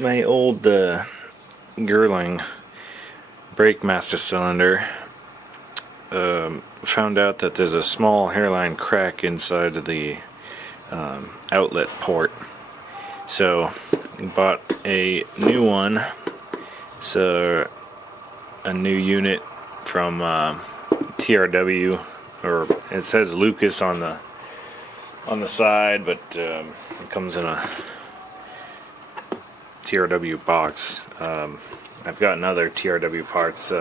my old Girling brake master cylinder, found out that there's a small hairline crack inside of the outlet port. So bought a new one. So a new unit from TRW, or it says Lucas on the side, but it comes in a TRW box. I've got another TRW parts,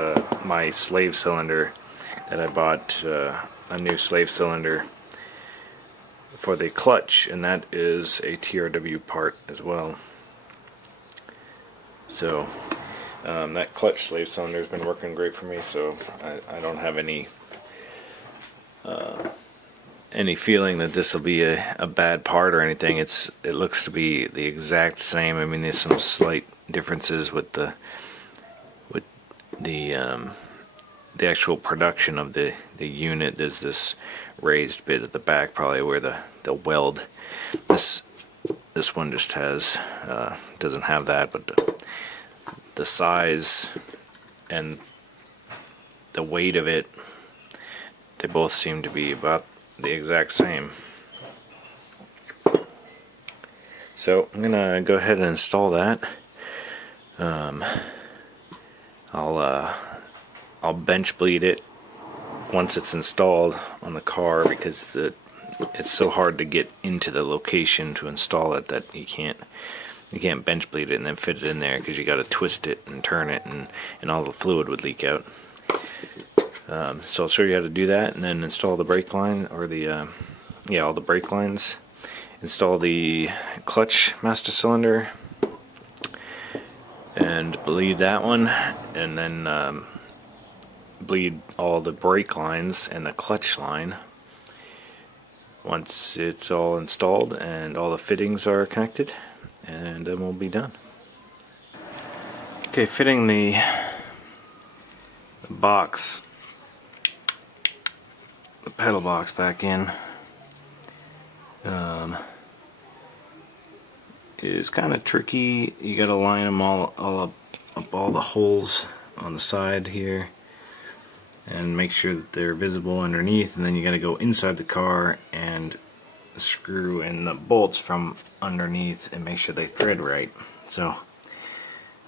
my slave cylinder that I bought, a new slave cylinder for the clutch, and that is a TRW part as well. So that clutch slave cylinder has been working great for me, so I don't have any feeling that this will be a bad part or anything. It looks to be the exact same. I mean, there's some slight differences with the actual production of the unit. There's this raised bit at the back, probably where the weld. This one just has doesn't have that, but the size and the weight of it, they both seem to be about the exact same. So I'm gonna go ahead and install that. I'll bench bleed it once it's installed on the car, because it's so hard to get into the location to install it that you can't bench bleed it and then fit it in there, because you got to twist it and turn it, and all the fluid would leak out. So I'll show you how to do that, and then install the brake line, or all the brake lines. Install the clutch master cylinder and bleed that one, and then bleed all the brake lines and the clutch line. Once it's all installed and all the fittings are connected, and then we'll be done. Okay, fitting the box, the pedal box back in is kind of tricky. You gotta line them all up all the holes on the side here and make sure that they're visible underneath, and then you gotta go inside the car and screw in the bolts from underneath and make sure they thread right. So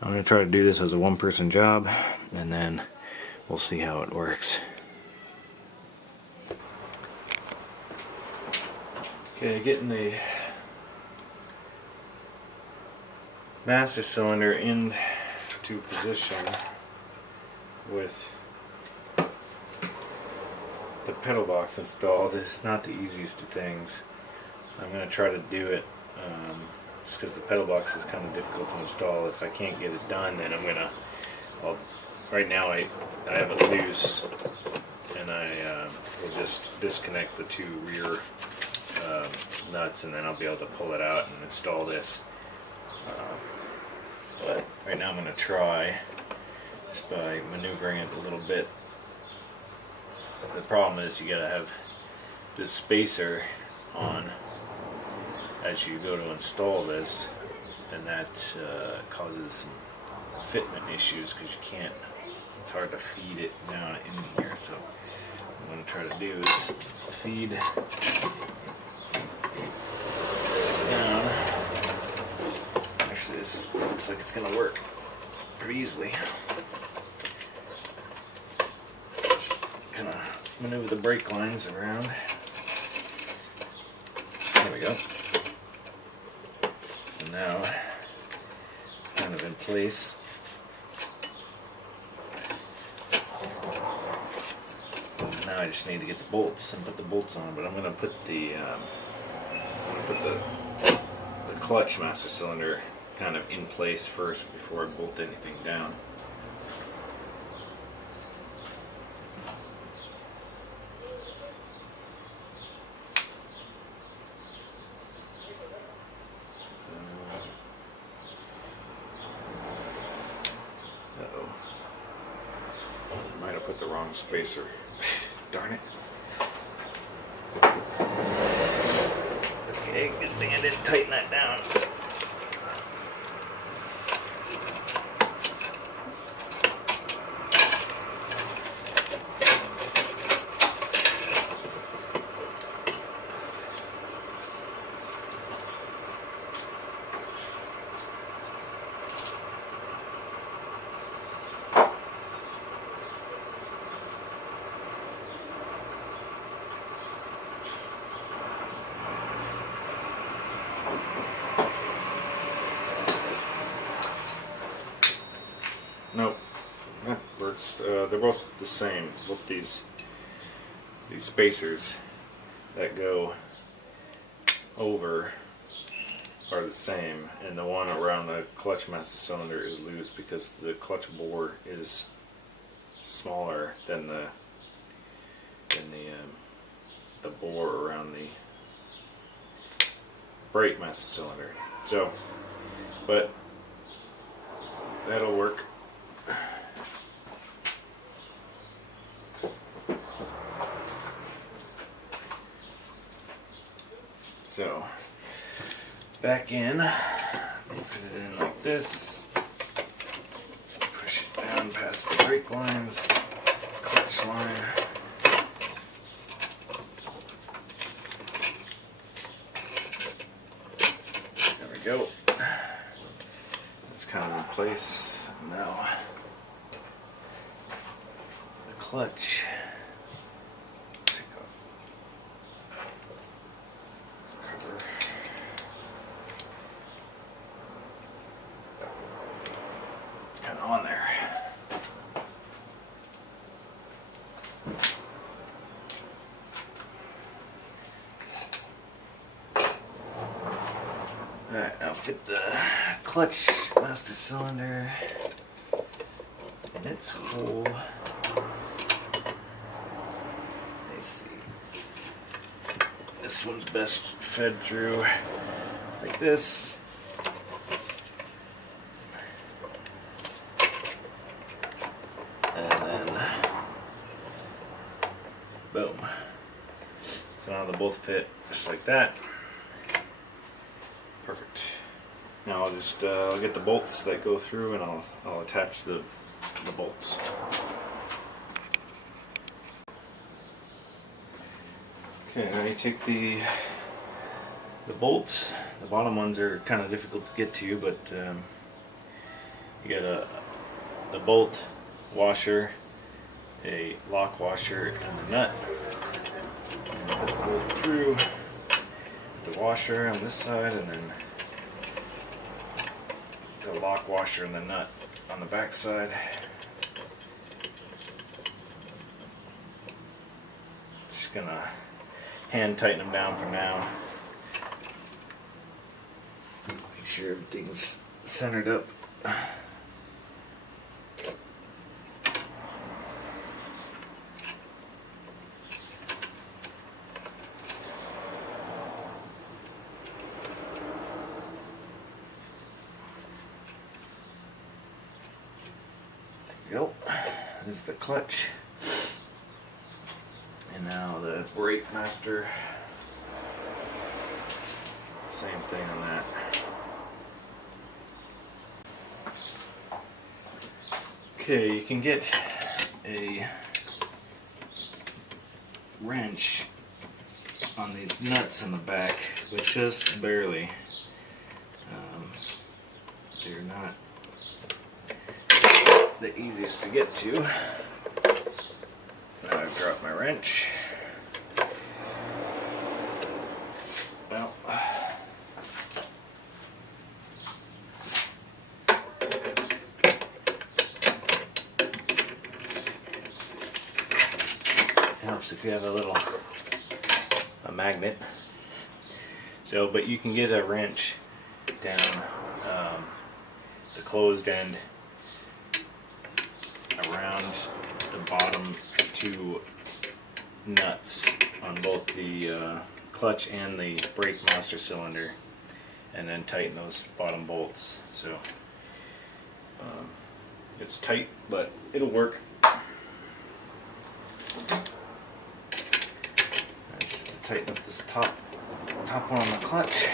I'm gonna try to do this as a one-person job, and then we'll see how it works. Okay, getting the master cylinder into position with the pedal box installed is not the easiest of things. I'm going to try to do it just because the pedal box is kind of difficult to install. If I can't get it done, then right now I have it loose, and I will just disconnect the two rear nuts, and then I'll be able to pull it out and install this. But right now I'm going to try just by maneuvering it a little bit. The problem is you gotta have the spacer on as you go to install this, and that causes some fitment issues, because you can't, it's hard to feed it down in here. So what I'm going to try to do is feed this down. Actually, this looks like it's going to work pretty easily. Just kind of maneuver the brake lines around. There we go. And now it's kind of in place. Now I just need to get the bolts and put the bolts on, but I'm going to put the clutch master cylinder kind of in place first before I bolt anything down. Uh-oh. Might have put the wrong spacer. Darn it. Okay, good thing I didn't tighten that down. both the same. Both these spacers that go over are the same, and the one around the clutch master cylinder is loose because the clutch bore is smaller than the bore around the brake master cylinder. So, but that'll work. So, back in, put it in like this, push it down past the brake lines, clutch line. There we go. It's kind of in place. Now, the clutch. On there. Alright, I'll fit the clutch master cylinder in its hole. Let's see. This one's best fed through like this. Boom. So now they both fit just like that. Perfect. Now I'll just I'll get the bolts that go through, and I'll attach the bolts. Okay, now you take the bolts. The bottom ones are kind of difficult to get to, but you get the bolt washer, a lock washer, and a nut. And put the bolt through the washer on this side, and then the lock washer and the nut on the back side. Just gonna hand tighten them down for now. Make sure everything's centered up. Go. This is the clutch, and now the brake master. Same thing on that. Okay, you can get a wrench on these nuts in the back, but just barely. They're not the easiest to get to. Now I've dropped my wrench. Well, helps if you have a magnet. So, but you can get a wrench down the closed end around the bottom two nuts on both the clutch and the brake master cylinder, and then tighten those bottom bolts. So it's tight, but it'll work. Just tighten up this top one on the clutch.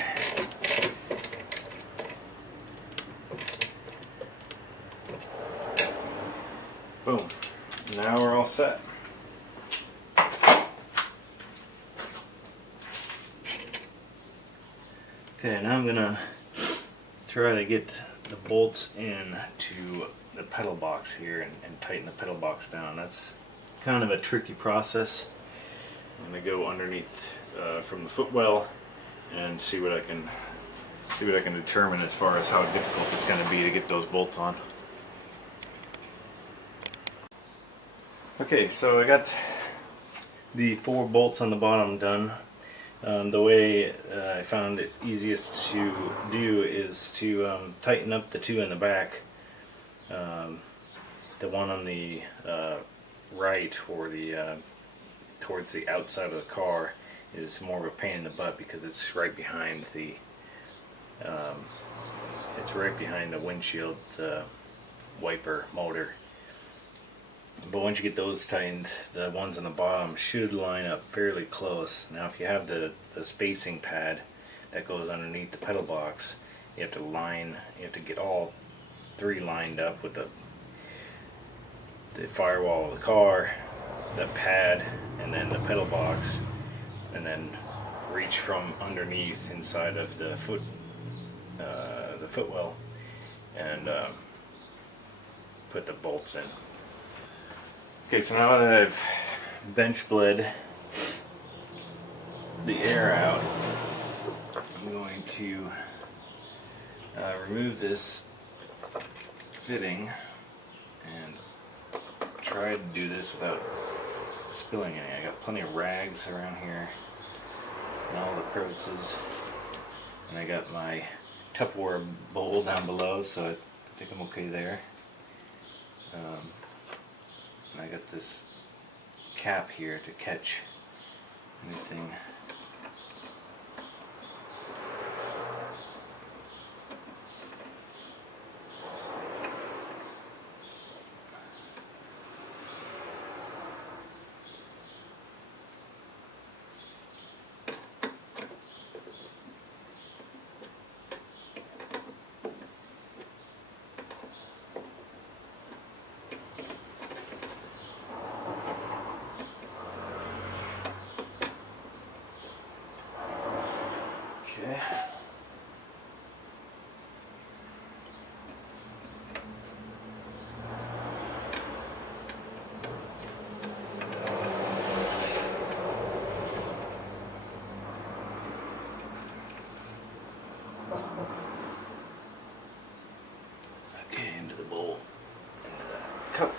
Boom. Now we're all set. Okay, now I'm gonna try to get the bolts in to the pedal box here and tighten the pedal box down. That's kind of a tricky process. I'm gonna go underneath from the footwell and see what I can determine as far as how difficult it's gonna be to get those bolts on. Okay, so I got the 4 bolts on the bottom done. The way I found it easiest to do is to tighten up the 2 in the back. The one on the right, or the towards the outside of the car, is more of a pain in the butt because it's right behind the windshield wiper motor. But once you get those tightened, the ones on the bottom should line up fairly close. Now if you have the spacing pad that goes underneath the pedal box, you have to get all 3 lined up with the firewall of the car, the pad, and then the pedal box, and then reach from underneath inside of the footwell and put the bolts in. Okay, so now that I've bench bled the air out, I'm going to remove this fitting and try to do this without spilling any. I got plenty of rags around here and all the crevices, and I got my Tupperware bowl down below, so I think I'm okay there. And I got this cap here to catch anything. Okay. Okay, into the bowl, into the cup.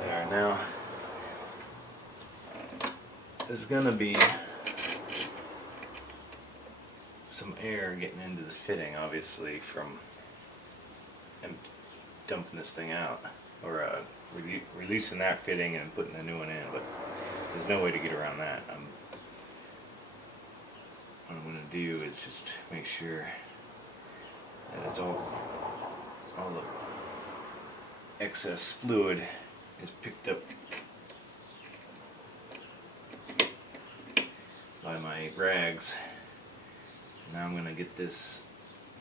There, now there's gonna be some air getting into the fitting, obviously, from dumping this thing out, or releasing that fitting and putting a new one in, but there's no way to get around that. What I'm going to do is just make sure that it's all the excess fluid is picked up by my rags. Now I'm going to get this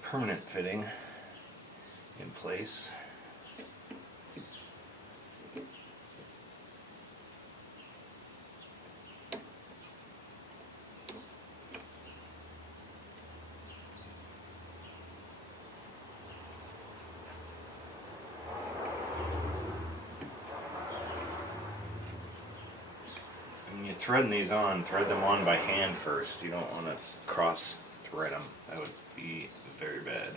permanent fitting in place. When you're threading these on, thread them on by hand first. You don't want to cross thread them. That would be very bad.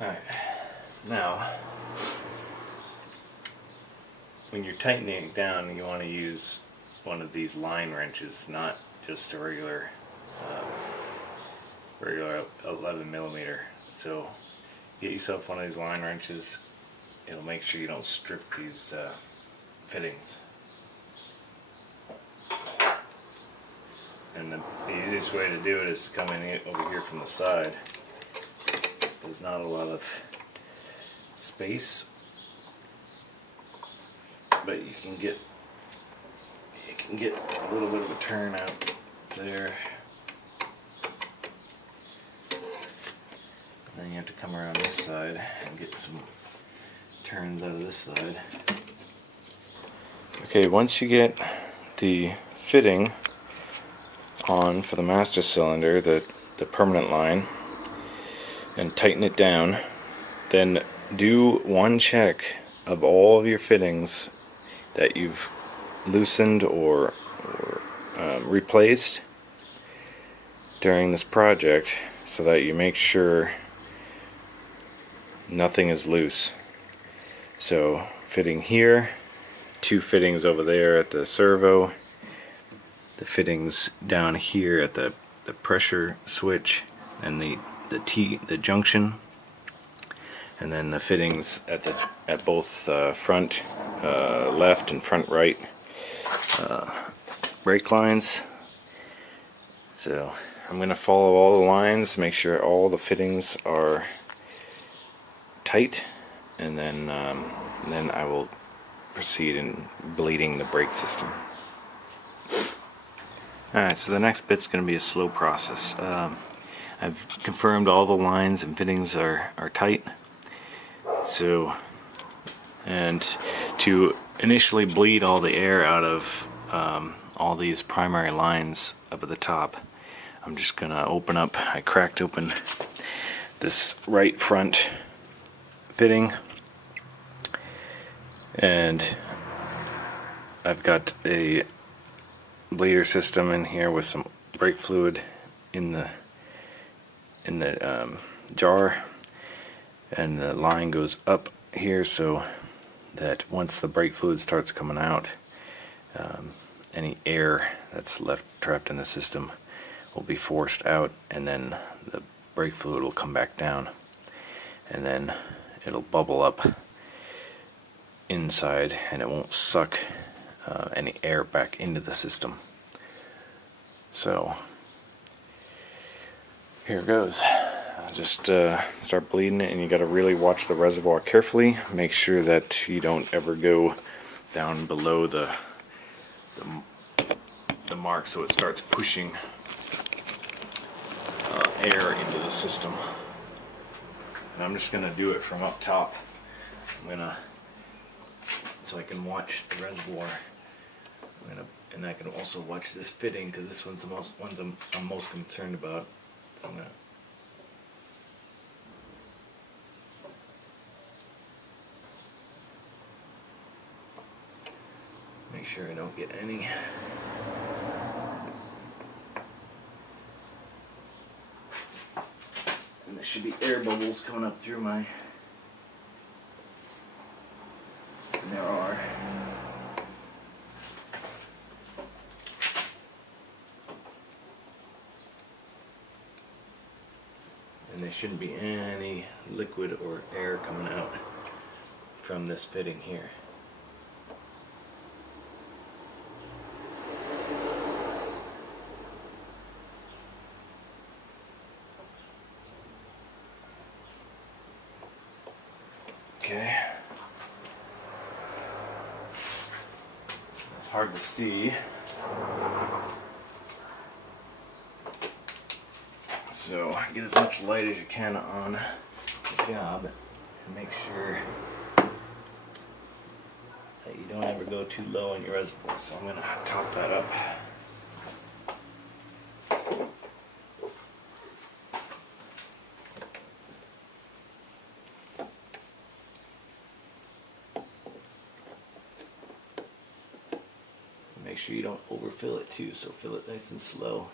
Alright, now when you're tightening it down, you want to use one of these line wrenches, not just a regular regular 11 millimeter. So get yourself one of these line wrenches. It'll make sure you don't strip these fittings. And the easiest way to do it is to come in over here from the side. There's not a lot of space, but you can get a little bit of a turn out there. And then you have to come around this side and get some turns out of this side. Okay, once you get the fitting on for the master cylinder, the permanent line, and tighten it down, then do one check of all of your fittings that you've loosened or replaced during this project, so that you make sure nothing is loose. So fitting here, 2 fittings over there at the servo, the fittings down here at the pressure switch and the junction, and then the fittings at both front left and front right brake lines. So I'm going to follow all the lines, make sure all the fittings are tight, and then I will proceed in bleeding the brake system. Alright, so the next bit's going to be a slow process. I've confirmed all the lines and fittings are tight. So, and to initially bleed all the air out of all these primary lines up at the top, I'm just going to I cracked open this right front fitting, and I've got a bleeder system in here with some brake fluid in the jar, and the line goes up here so that once the brake fluid starts coming out, any air that's left trapped in the system will be forced out, and then the brake fluid will come back down, and then it'll bubble up inside, and it won't suck any air back into the system. So here it goes. Just start bleeding it, and you got to really watch the reservoir carefully. Make sure that you don't ever go down below the mark, so it starts pushing air into the system. And I'm just gonna do it from up top. So I can watch the reservoir. And I can also watch this fitting, because this one's the one I'm most concerned about. So I'm gonna make sure I don't get any. And there should be air bubbles coming up through my. And there are. And there shouldn't be any liquid or air coming out from this fitting here. Okay. It's hard to see. So get as much light as you can on the job and make sure that you don't ever go too low in your reservoir. So I'm going to top that up. Make sure you don't overfill it too, so fill it nice and slow.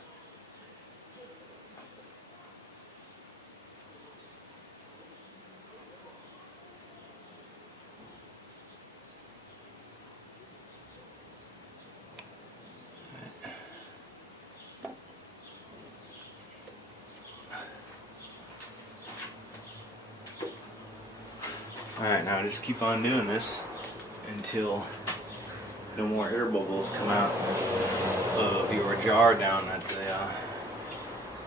Alright, now just keep on doing this until no more air bubbles come out of your jar down at the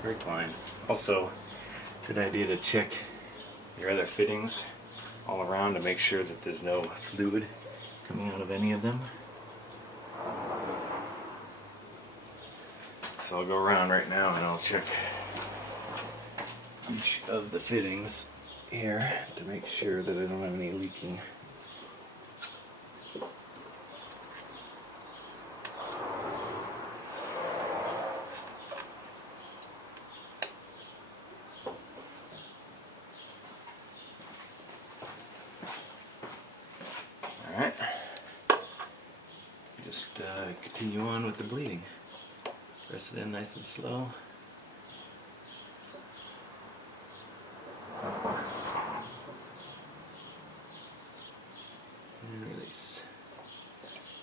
brake line. Also, good idea to check your other fittings all around to make sure that there's no fluid coming out of any of them. So I'll go around right now and I'll check each of the fittings here to make sure that I don't have any leaking. Alright, just continue on with the bleeding. Press it in nice and slow. And release.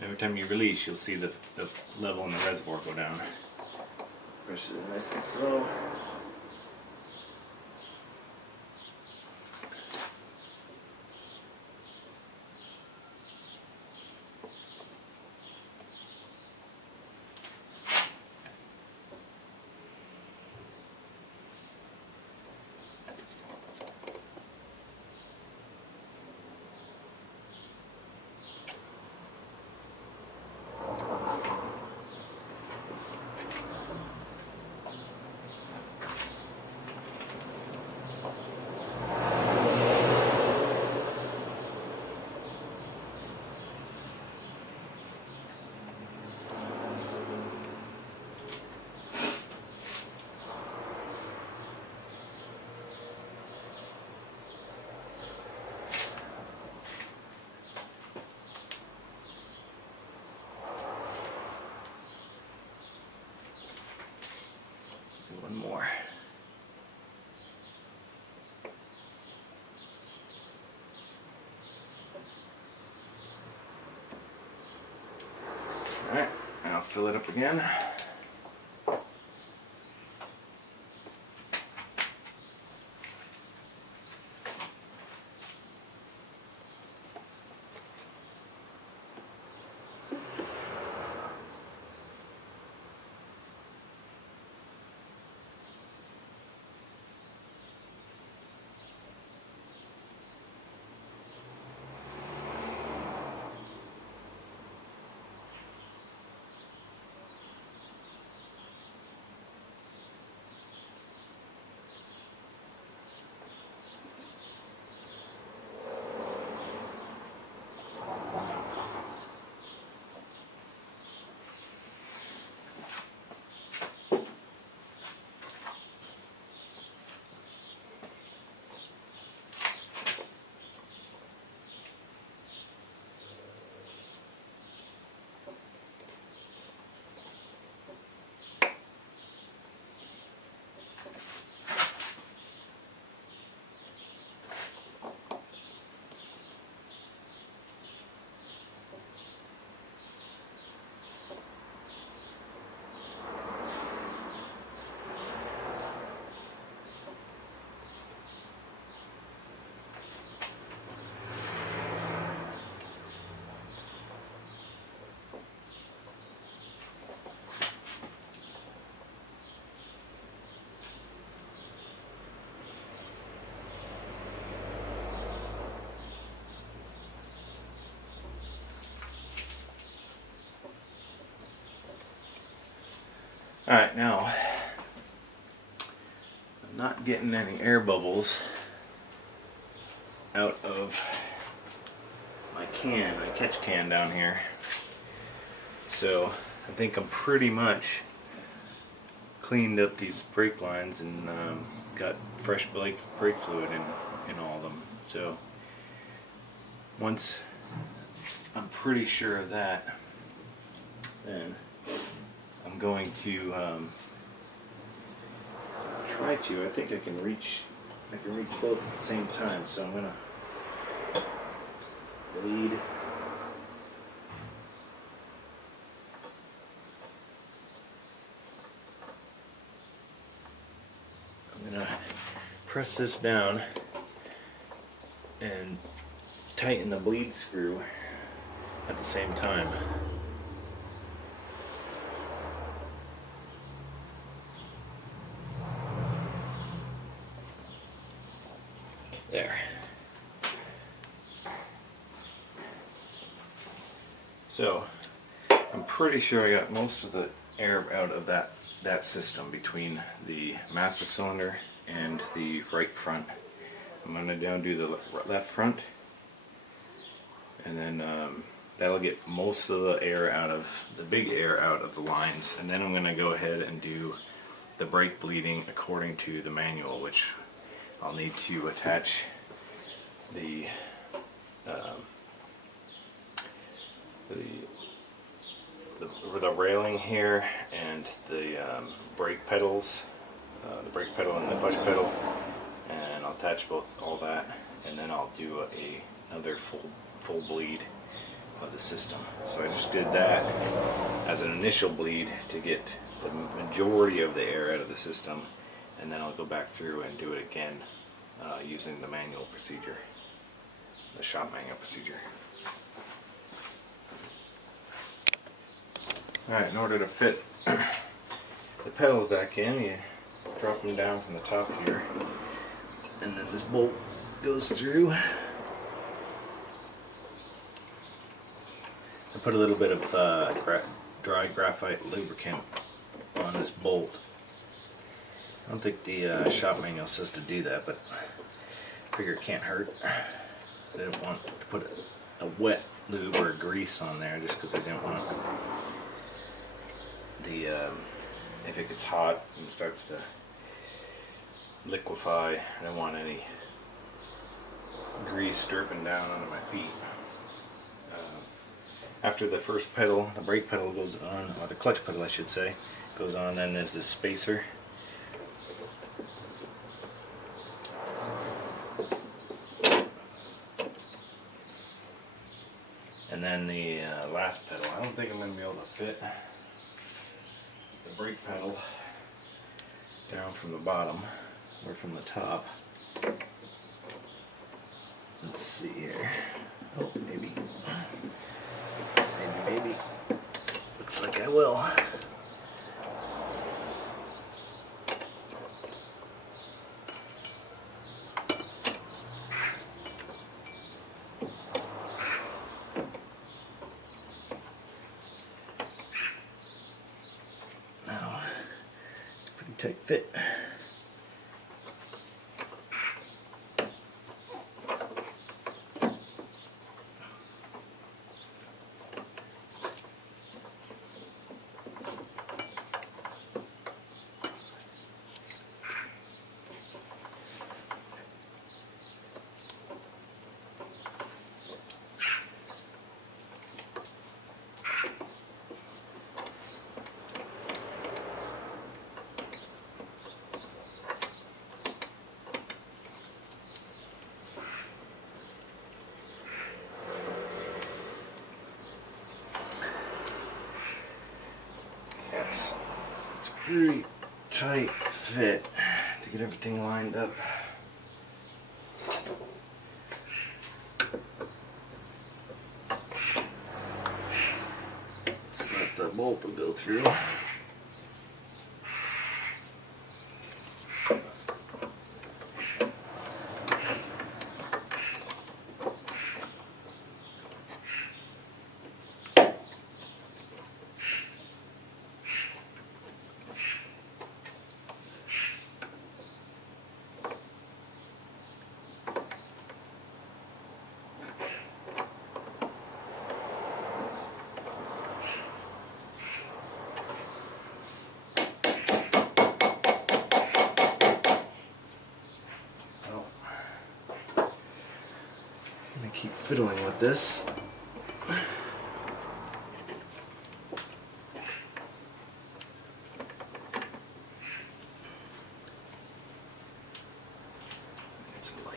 Every time you release, you'll see the level in the reservoir go down. Press it in nice and slow. One more. Alright, I'll fill it up again. Alright, now I'm not getting any air bubbles out of my can, my catch can down here. So I think I'm pretty much cleaned up these brake lines and got fresh brake fluid in all of them. So once I'm pretty sure of that, then I'm going to try to. I think I can reach both at the same time. So I'm gonna bleed. I'm gonna press this down and tighten the bleed screw at the same time. There. So I'm pretty sure I got most of the air out of that system between the master cylinder and the right front. I'm going to now do the left front, and then that'll get most of the air out of the big air out of the lines, and then I'm going to go ahead and do the brake bleeding according to the manual, which I'll need to attach the railing here and the brake pedals, the brake pedal and the clutch pedal, and I'll attach all that, and then I'll do another full bleed of the system. So I just did that as an initial bleed to get the majority of the air out of the system, and then I'll go back through and do it again using the manual procedure, the shop manual procedure. Alright, in order to fit the pedals back in, you drop them down from the top here, and then this bolt goes through. I put a little bit of dry graphite lubricant on this bolt. I don't think the shop manual says to do that, but I figure it can't hurt. I didn't want to put a wet lube or grease on there just because I didn't want if it gets hot and starts to liquefy, I don't want any grease dripping down onto my feet. After the first pedal, the brake pedal goes on, or the clutch pedal I should say, goes on, then there's this spacer. And then the last pedal. I don't think I'm going to be able to fit the brake pedal down from the bottom or from the top. Let's see here. Oh, maybe. Looks like I will. Now, it's a pretty tight fit. It's a pretty tight fit to get everything lined up. Let's let the bolt go through. I'm going to keep fiddling with this. Get some light.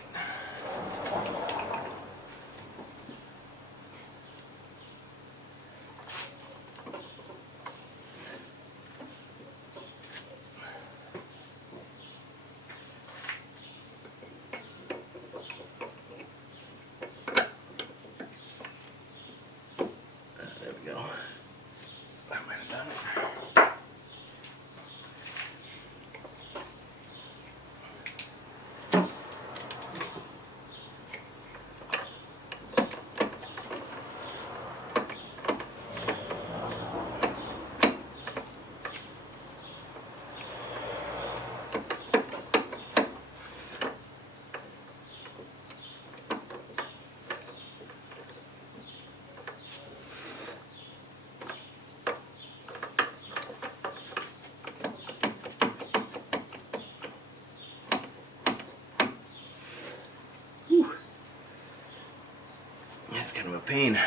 pain.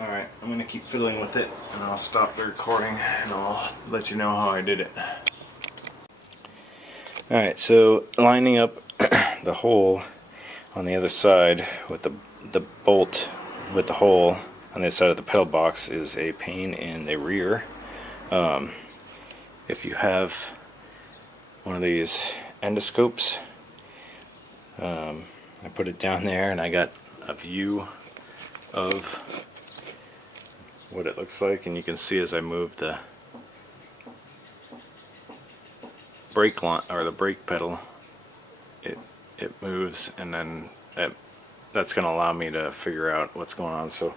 Alright, I'm going to keep fiddling with it and I'll stop the recording and I'll let you know how I did it. Alright, so lining up the hole on the other side with the bolt with the hole on the other side of the pedal box is a pain in the rear. If you have one of these endoscopes, I put it down there and I got a view of what it looks like, and you can see as I move the brake line or the brake pedal, it moves, and then that's going to allow me to figure out what's going on. So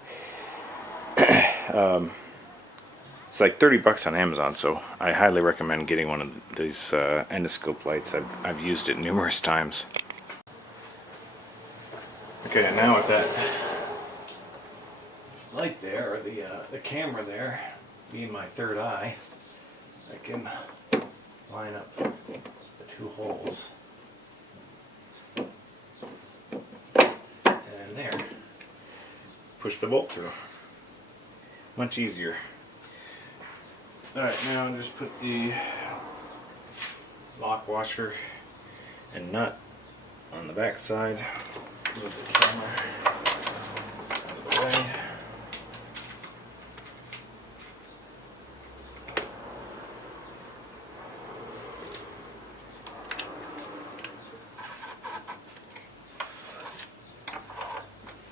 it's like 30 bucks on Amazon, so I highly recommend getting one of these endoscope lights. I've used it numerous times. Okay, now with that light there, or the camera there, being my third eye, I can line up the two holes. And there. Push the bolt through. Much easier. Alright, now I'll just put the lock washer and nut on the back side. Move the camera out of the way.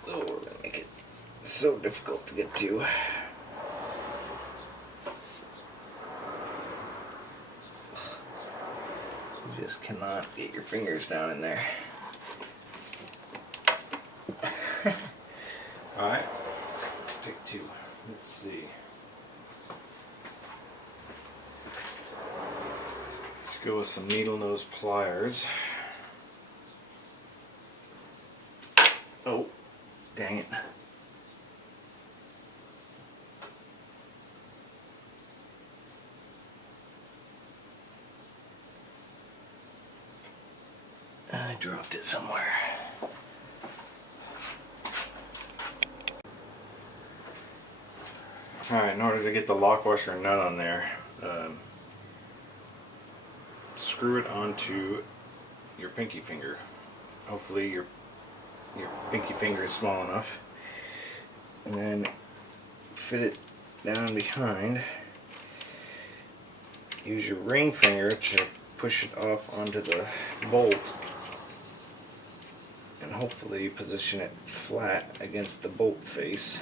Oh, we're going to make it so difficult to get to. You just cannot get your fingers down in there. Alright, take two. Let's see. Let's go with some needle nose pliers. Oh, dang it. I dropped it somewhere. Alright, in order to get the lock washer nut on there, screw it onto your pinky finger. Hopefully your pinky finger is small enough. And then fit it down behind. Use your ring finger to push it off onto the bolt. And hopefully position it flat against the bolt face.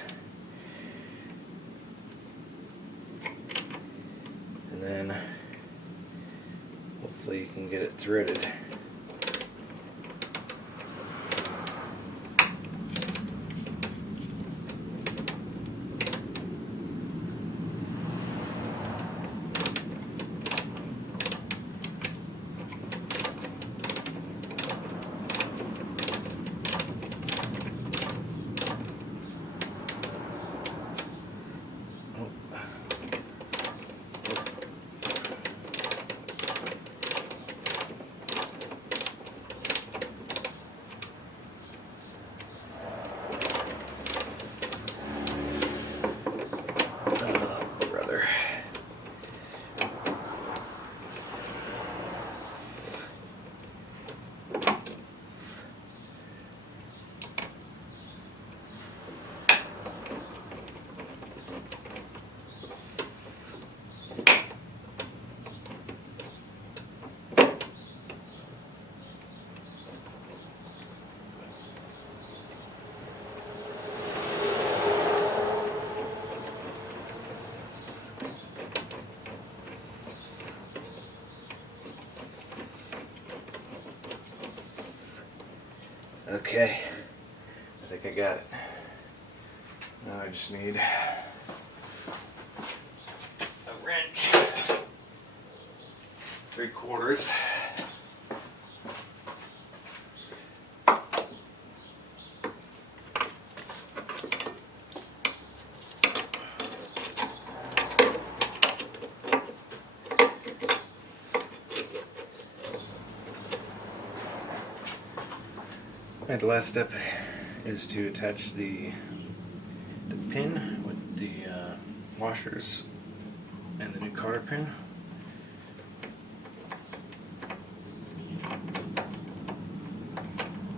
And then hopefully you can get it threaded. Okay, I think I got it. Now I just need a wrench, 3/4. Alright, the last step is to attach the pin with the washers and the new cotter pin.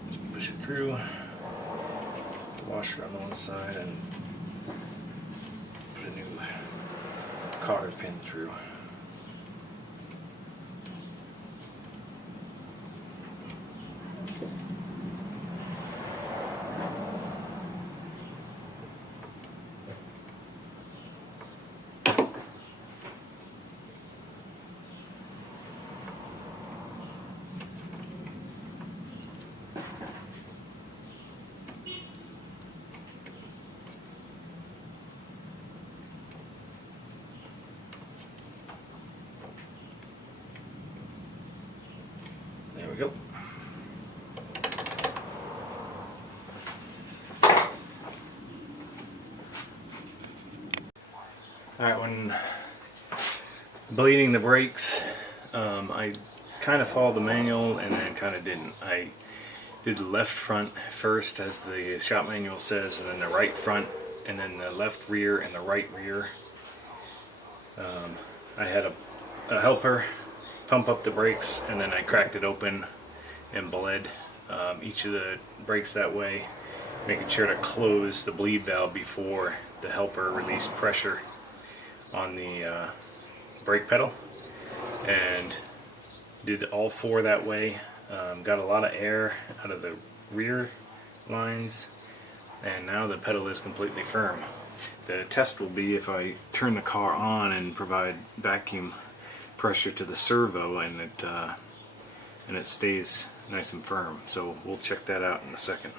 Just push it through, the washer on one side, and put a new cotter pin through. There we go. Alright, when bleeding the brakes, I kind of followed the manual and then kind of didn't. I did the left front first, as the shop manual says, and then the right front, and then the left rear and the right rear. I had a helper pump up the brakes, and then I cracked it open and bled each of the brakes that way, making sure to close the bleed valve before the helper released pressure on the brake pedal, and did all four that way. Got a lot of air out of the rear lines, and now the pedal is completely firm. The test will be if I turn the car on and provide vacuum pressure to the servo, and it stays nice and firm. So we'll check that out in a second.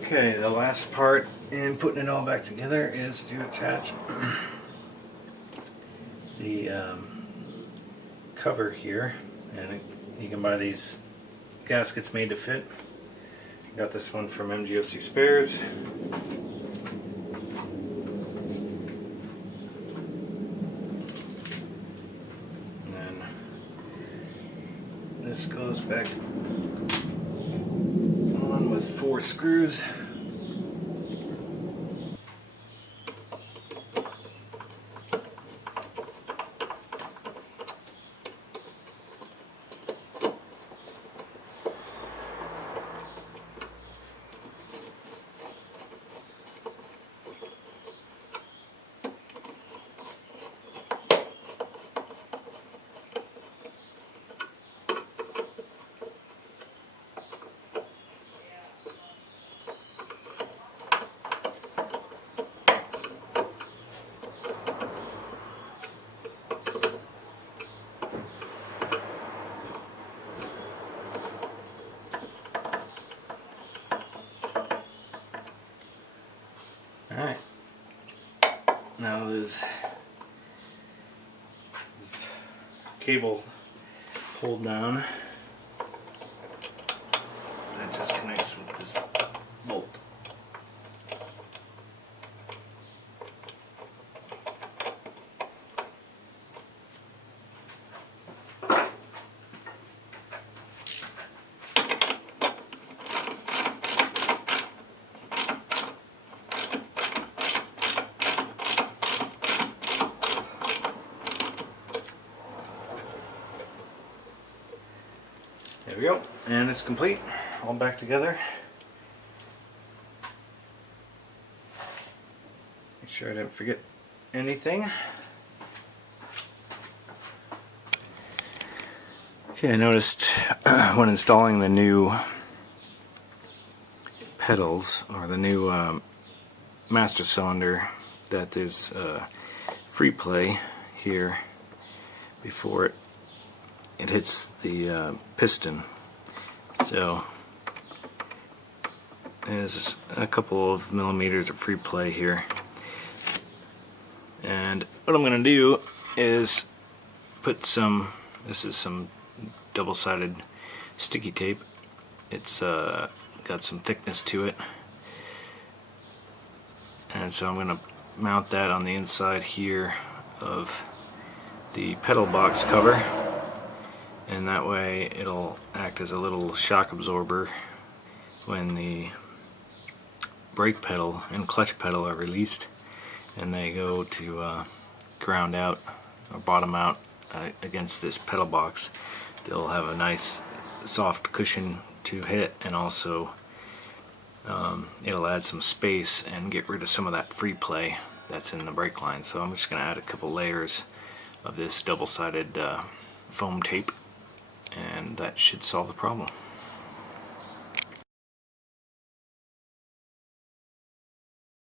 Okay, the last part in putting it all back together is to attach the cover here, and you can buy these gaskets made to fit. Got this one from MGC Spares. And then this goes back on with 4 screws. Alright, now this cable pulled down, that just connects with this bolt. There we go, and it's complete, all back together. Make sure I didn't forget anything. Okay, I noticed when installing the new pedals, or the new master cylinder, that there's free play here before it hits the piston. So there's a couple of millimeters of free play here, and what I'm going to do is put some, this is some double-sided sticky tape. It's got some thickness to it, and so I'm going to mount that on the inside here of the pedal box cover, and that way it'll act as a little shock absorber when the brake pedal and clutch pedal are released and they go to ground out or bottom out against this pedal box. They'll have a nice soft cushion to hit, and also it'll add some space and get rid of some of that free play that's in the brake line. So I'm just going to add a couple layers of this double-sided foam tape, and that should solve the problem.